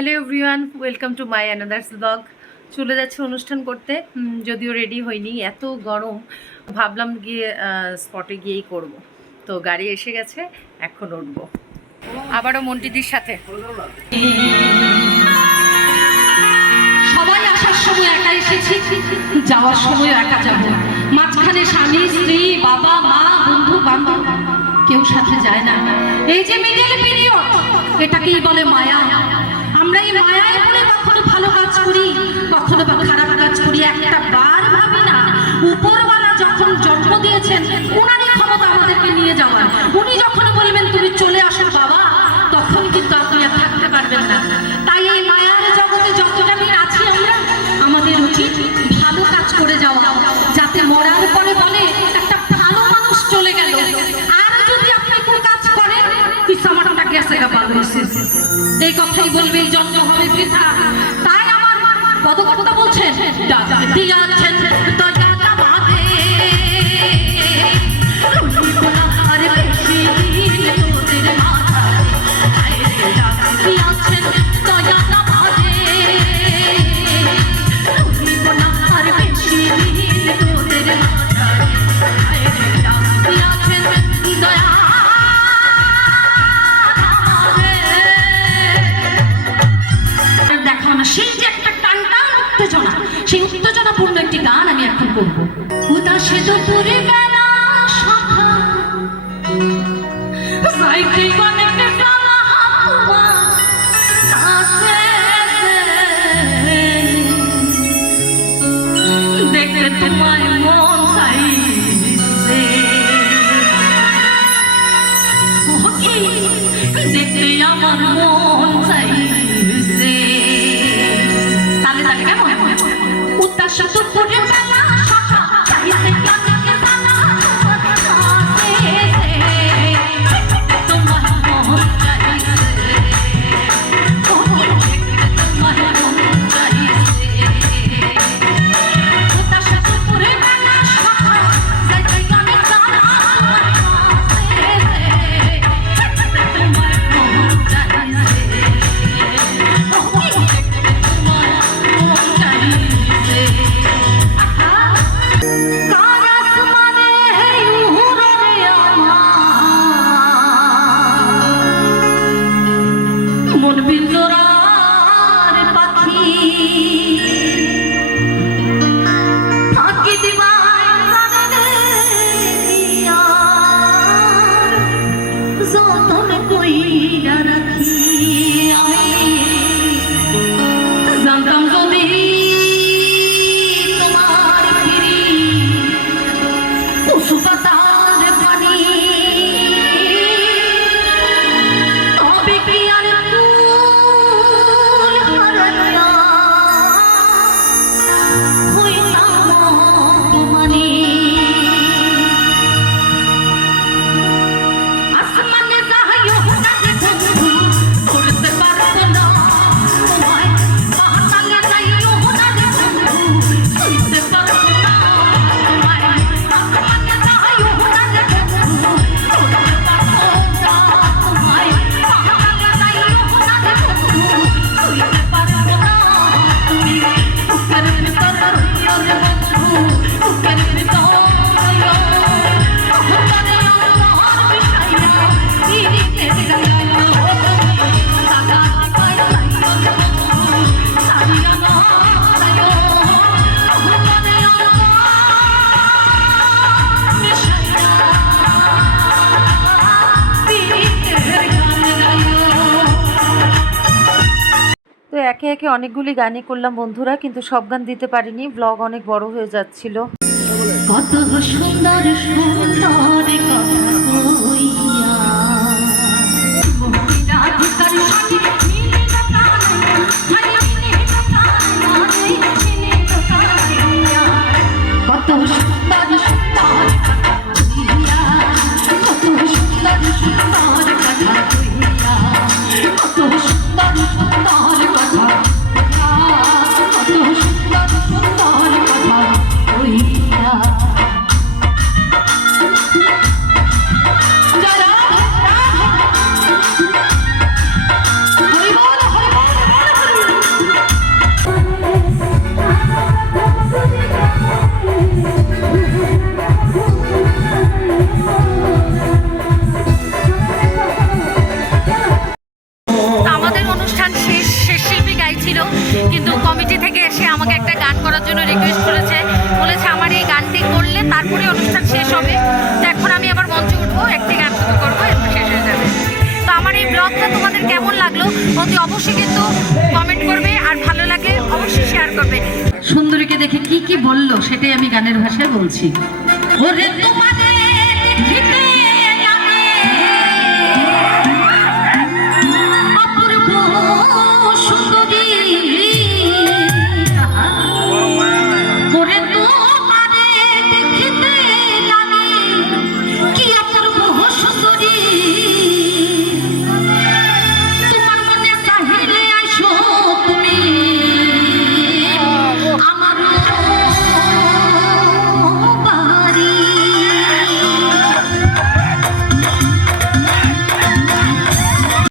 Hello everyone welcome to my another's blog চলে যাচ্ছে অনুষ্ঠান করতে। যদিও রেডি হয়নি। এত গরম। ভাবলাম গিয়ে স্পটে গিয়েই করব। তো গাড়ি এসে গেছে। এখন উঠব। আবারও মন্টিদির সাথে। সবাই আসার সময় একা এসেছি। যাওয়ার সময় একা যাব। মাঝখানে স্বামী, স্ত্রী, বাবা, মা, বন্ধু, বান্ধব। কেউ সাথে যায় না। এই যে মিডিল পিরিয়ড এটাকেই বলে মায়া। আমরা এই মায়ায় পড়ে কখনো ভালো কাজ করি, কখনো বা খারাপ কাজ করি, একটা বার এই কথাই বলবে জন্ম হবে বৃথা। তাই আমার পদকর্তা বলছেন দিয়াছেন আর কি করব? উদাসে দুপুরে বেলা সখা। সাইকেল বানাতে পালা হাতুমা আসে দেখতে তোমায় মন চাইছে। দেখতে আমার মন একে একে অনেকগুলি গানই করলাম বন্ধুরা, কিন্তু সব গান দিতে পারিনি। ব্লগ অনেক বড় হয়ে যাচ্ছিল। কত সুন্দর সুন্দর কথা। অতি অবশ্যই কিন্তু কমেন্ট করবে আর ভালো লাগে অবশ্যই শেয়ার করবে। সুন্দরীকে দেখে কি কি বলল সেটাই আমি গানের ভাষায় বলছি। ওরে তোমাদের